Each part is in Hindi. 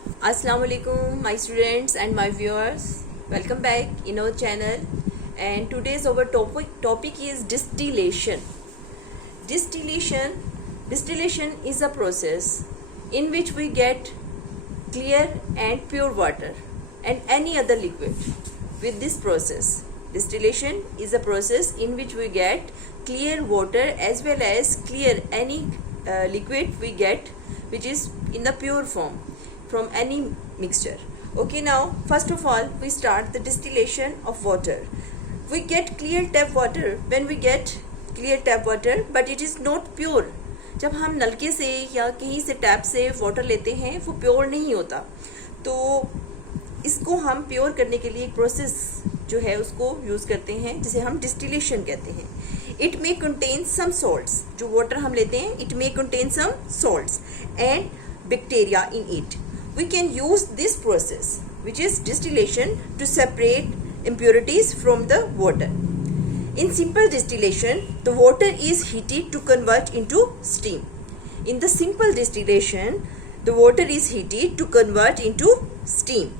Assalamu alaikum, my students and my viewers. Welcome back in our channel. And today's our topic is distillation. Distillation is a process in which we get clear and pure water and any other liquid. With this process, distillation is a process in which we get clear water as well as clear any liquid we get which is in the pure form from any mixture. Okay, now first of all we start the distillation of water. We get clear tap water when we get clear tap water, but it is not pure. जब हम नलके से या कहीं से टैप से वाटर लेते हैं वो प्योर नहीं होता, तो इसको हम प्योर करने के लिए एक प्रोसेस जो है उसको यूज़ करते हैं जिसे हम डिस्टिलेशन कहते हैं. It may contain some salts, जो वाटर हम लेते हैं it may contain some salts and bacteria in it. We can use this process, which is distillation, to separate impurities from the water. In simple distillation, the water is heated to convert into steam. In the simple distillation, the water is heated to convert into steam.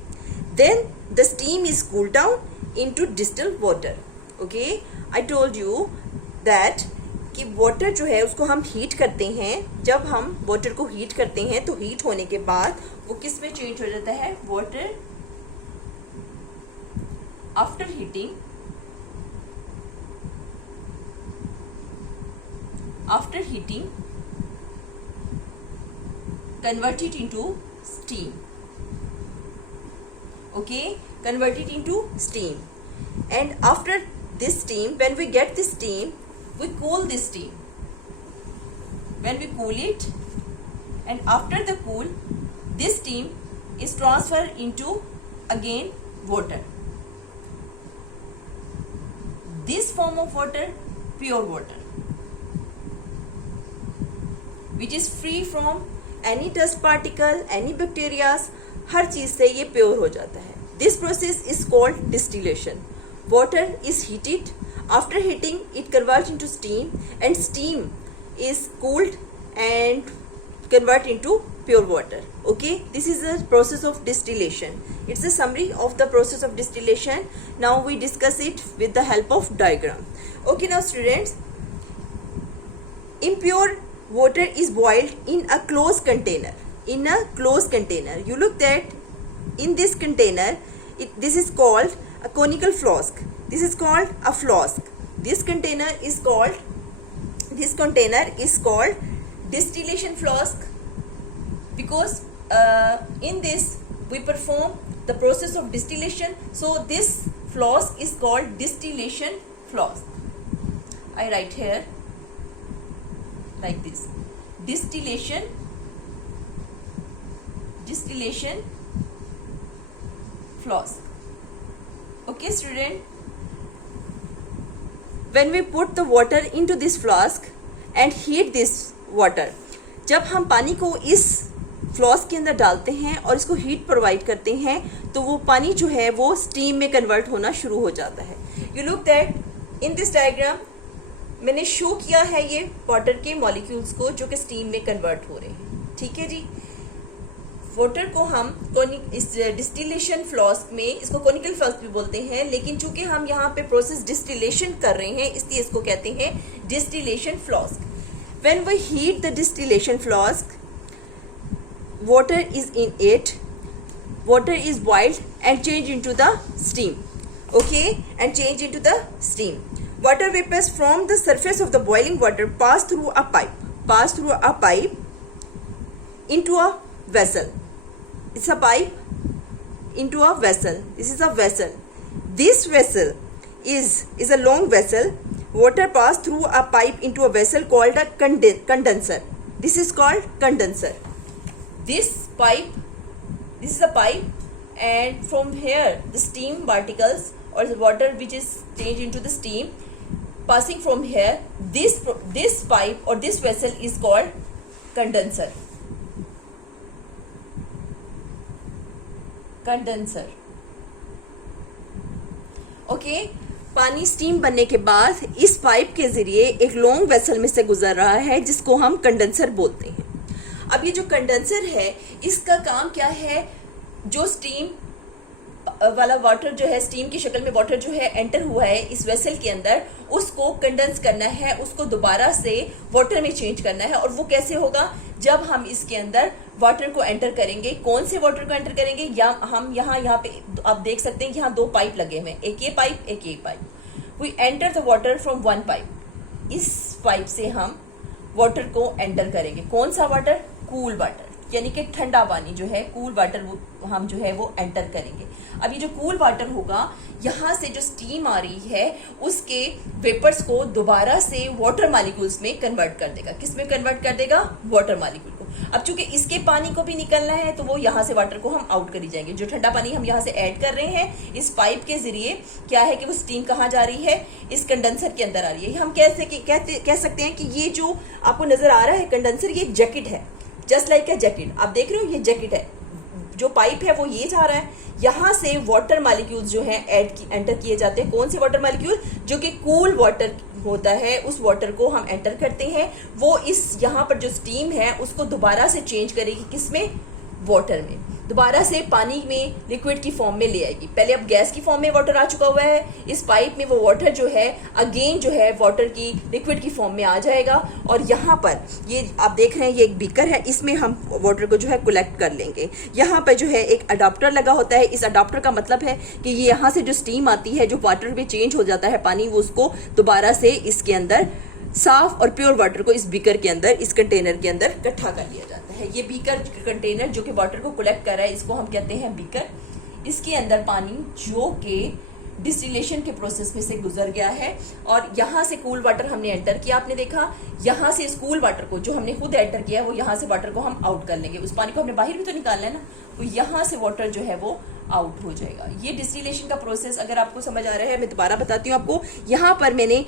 Then the steam is cooled down into distilled water. Okay, I told you that कि वाटर जो है उसको हम हीट करते हैं. जब हम वाटर को हीट करते हैं तो हीट होने के बाद वो किस में चेंज हो जाता है? Water after heating converted into steam. Okay, converted into steam. And after this steam, when we get this steam, we cool this steam. When we cool it, and after the cool, this steam is transferred into again water. This form of water, pure water, which is free from any dust particle, any bacteria, हर चीज से ये प्योर हो जाता है. This process is called distillation. Water is heated. After heating, it converts into steam, and steam is cooled and convert into pure water. Okay, this is the process of distillation. It's a summary of the process of distillation. Now we discuss it with the help of diagram. Okay, now students, impure water is boiled in a closed container. In a closed container, you look that in this container, this is called a conical flask. This is called a flask. This container is called distillation flask, because in this we perform the process of distillation. So this flask is called distillation flask. I write here like this: distillation flask. Okay, student, when we put the water into this flask and heat this water, जब हम पानी को इस फ्लास्क के अंदर डालते हैं और इसको हीट प्रोवाइड करते हैं तो वो पानी जो है वो स्टीम में कन्वर्ट होना शुरू हो जाता है. You look that in this diagram मैंने शो किया है ये वाटर के मॉलिक्यूल्स को जो कि स्टीम में कन्वर्ट हो रहे हैं. ठीक है जी. वाटर को हम इस डिस्टिलेशन फ्लास्क में, इसको कॉनिकल फ्लास्क भी बोलते हैं, लेकिन चूंकि हम यहाँ पे प्रोसेस डिस्टिलेशन कर रहे हैं इसलिए इसको कहते हैं distillation flask. When we heat the distillation flask, water is in it, water is boiled and changed into the steam. Okay, and change into the steam. Water vapors from the surface of the boiling water pass through a pipe into a vessel. It's a pipe into a vessel. This is a vessel. This vessel is a long vessel. Water pass through a pipe into a vessel called a condenser. This is called condenser. This is a pipe, and from here the steam particles or the water which is changed into the steam passing from here, this pipe or this vessel is called condenser. Okay, पानी स्टीम बनने के बाद इस पाइप के जरिए एक लॉन्ग वेसल में से गुजर रहा है जिसको हम कंडेंसर बोलते हैं. अब ये जो कंडेंसर है इसका काम क्या है, जो स्टीम वाला वाटर जो है, स्टीम की शक्ल में वाटर जो है एंटर हुआ है इस वेसल के अंदर, उसको कंडेंस करना है, उसको दोबारा से वाटर में चेंज करना है। और वो कैसे होगा, जब हम इसके अंदर वाटर को एंटर करेंगे। कौन से वाटर को एंटर करेंगे, या हम यहाँ पे आप देख सकते हैं कि यहाँ 2 पाइप लगे हुए हैं, एक ये पाइप एक ये pipe. We enter the water from 1 pipe, इस पाइप से हम वाटर को एंटर करेंगे। कौन सा वाटर, कूल वाटर, यानी कि ठंडा पानी जो है, कूल वाटर वो हम जो है वो एंटर करेंगे। अब ये जो कूल वाटर होगा, यहाँ से जो स्टीम आ रही है उसके वेपर्स को दोबारा से वाटर मॉलिक्यूल्स में कन्वर्ट कर देगा। किस में कन्वर्ट कर देगा, वाटर मॉलिक्यूल को। अब चूंकि इसके पानी को भी निकलना है तो वो यहाँ से वाटर को हम आउट करी जाएंगे। जो ठंडा पानी हम यहाँ से ऐड कर रहे हैं इस पाइप के जरिए, क्या है कि वो स्टीम कहाँ जा रही है, इस कंडेंसर के अंदर आ रही है। हम कह सकते हैं कि ये जो आपको नजर आ रहा है कंडेंसर, ये एक जैकेट है, जस्ट लाइक ए जैकेट। आप देख रहे हो ये जैकेट है, जो पाइप है वो ये जा रहा है, यहाँ से वाटर मॉलिक्यूल्स जो है एंटर किए जाते हैं। कौन से वाटर मॉलिक्यूल, जो कि कूल वाटर होता है, उस वाटर को हम एंटर करते हैं। वो इस यहाँ पर जो स्टीम है उसको दोबारा से चेंज करेगी, किसमें, वाटर में, दोबारा से पानी में लिक्विड की फॉर्म में ले आएगी। पहले अब गैस की फॉर्म में वाटर आ चुका हुआ है, इस पाइप में वो वाटर जो है अगेन जो है वाटर की लिक्विड की फॉर्म में आ जाएगा। और यहाँ पर ये आप देख रहे हैं ये एक बीकर है, इसमें हम वाटर को जो है कलेक्ट कर लेंगे। यहाँ पर जो है एक अडाप्टर लगा होता है। इस अडाप्टर का मतलब है कि ये यहाँ से जो स्टीम आती है, जो वाटर में चेंज हो जाता है पानी, वो उसको दोबारा से इसके अंदर साफ और प्योर वाटर को इस बीकर के अंदर, इस कंटेनर के अंदर इकट्ठा कर लिया जाता है। ये बीकर कंटेनर जो कि वाटर को कलेक्ट कर रहा है, इसको हम कहते हैं बीकर। इसके अंदर पानी जो कि डिस्टिलेशन के प्रोसेस में से गुजर गया है, और यहाँ से कूल वाटर हमने एंटर किया, आपने देखा। यहाँ से इस कूल वाटर को जो हमने खुद एंटर किया है, वो यहाँ से वाटर को हम आउट कर लेंगे। उस पानी को हमने बाहर भी तो निकालना है ना, तो यहाँ से वाटर जो है वो आउट हो जाएगा। ये डिस्टिलेशन का प्रोसेस अगर आपको समझ आ रहा है, मैं दोबारा बताती हूँ आपको। यहाँ पर मैंने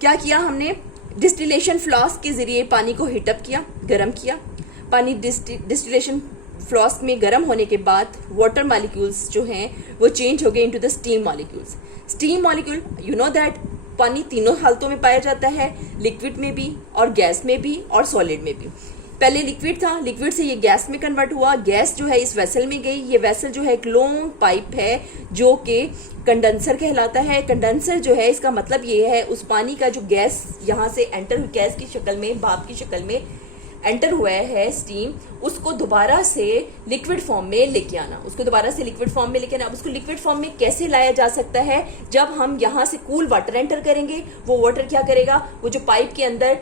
क्या किया, हमने डिस्टिलेशन फ्लास्क के जरिए पानी को हीटअप किया, गर्म किया। पानी डिस्टिलेशन फ्लास्क में गर्म होने के बाद वाटर मॉलिक्यूल्स जो हैं वो चेंज हो गए into the steam molecules. Steam molecule, you know that पानी तीनों हालतों में पाया जाता है, लिक्विड में भी और गैस में भी और सॉलिड में भी। पहले लिक्विड था, लिक्विड से ये गैस में कन्वर्ट हुआ, गैस जो है इस वेसल में गई। ये वेसल जो है एक लॉन्ग पाइप है जो कि कंडेंसर कहलाता है। कंडेंसर जो है इसका मतलब ये है उस पानी का जो गैस यहाँ से एंटर, गैस की शक्ल में, भाप की शक्ल में एंटर हुआ है स्टीम, उसको दोबारा से लिक्विड फॉर्म में लेके आना, उसको दोबारा से लिक्विड फॉर्म में लेके आना। अब उसको लिक्विड फॉर्म में कैसे लाया जा सकता है, जब हम यहाँ से कूल वाटर एंटर करेंगे। वो वाटर क्या करेगा, वो जो पाइप के अंदर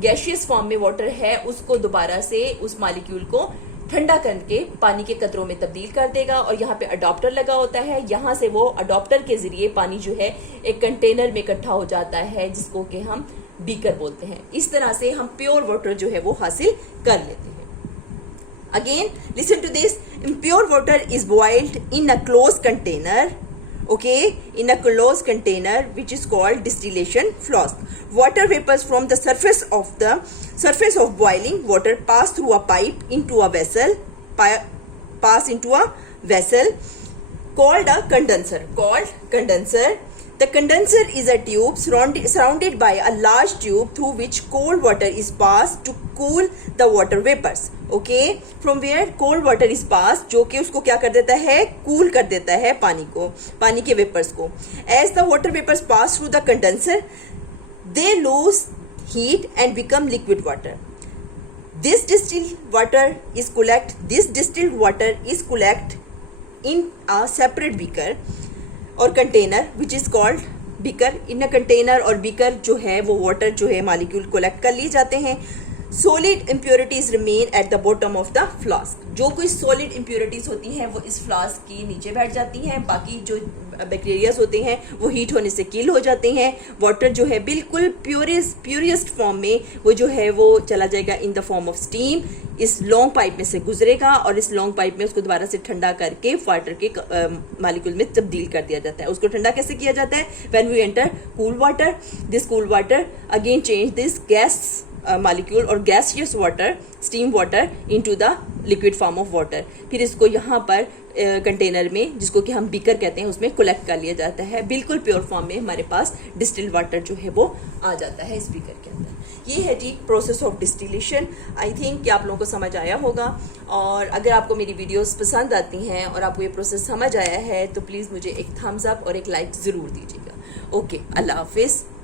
गैशियस फॉर्म में वाटर है उसको दोबारा से उस मॉलिक्यूल को ठंडा करके पानी के कतरों में तब्दील कर देगा। और यहाँ पे अडॉप्टर लगा होता है, यहाँ से वो अडॉप्टर के जरिए पानी जो है एक कंटेनर में इकट्ठा हो जाता है, जिसको कि हम बीकर बोलते हैं। इस तरह से हम प्योर वाटर जो है वो हासिल कर लेते हैं। Again listen to this, impure water is boiled in a closed container, okay, in a closed container which is called distillation flask. Water vapors from the surface of boiling water pass through a pipe into a vessel, called a condenser. The condenser is a tube surrounded by a large tube through which cold water is passed to cool the water vapors. Okay, from where cold water is passed, जो कि उसको क्या कर देता है, कूल कर देता है पानी को, पानी के वेपर्स को. As the water vapors pass through the condenser, they lose heat and become liquid water. This distilled water is collected in a separate beaker और container which is called beaker. In a container और बीकर जो है वो वाटर जो है मॉलिक्यूल कलेक्ट कर लिए जाते हैं. Solid impurities remain at the bottom of the flask. जो कोई सॉलिड इम्प्योरिटीज होती हैं वो इस फ्लास्क के नीचे बैठ जाती हैं. बाकी जो बैक्टीरियाज होते हैं वो हीट होने से किल हो जाते हैं. वाटर जो है बिल्कुल प्योरेस्ट फॉर्म में वो जो है वो चला जाएगा in the form of steam. इस लॉन्ग पाइप में से गुजरेगा और इस लॉन्ग पाइप में उसको दोबारा से ठंडा करके वाटर के मॉलिक्यूल में तब्दील कर दिया जाता है. उसको ठंडा कैसे किया जाता है? When we enter cool water, this cool water again change this gas molecule और gaseous water, steam water into the liquid form of water. फिर इसको यहाँ पर कंटेनर में, जिसको कि हम बीकर कहते हैं, उसमें कलेक्ट कर लिया जाता है. बिल्कुल प्योर फॉर्म में हमारे पास डिस्टिल्ड वाटर जो है वो आ जाता है इस बीकर के अंदर. ये है जी process of distillation. I think कि आप लोगों को समझ आया होगा, और अगर आपको मेरी वीडियोस पसंद आती हैं और आपको ये प्रोसेस समझ आया है तो प्लीज़ मुझे एक थम्स अप और एक लाइक ज़रूर दीजिएगा। ओके, अल्लाह हाफिज़।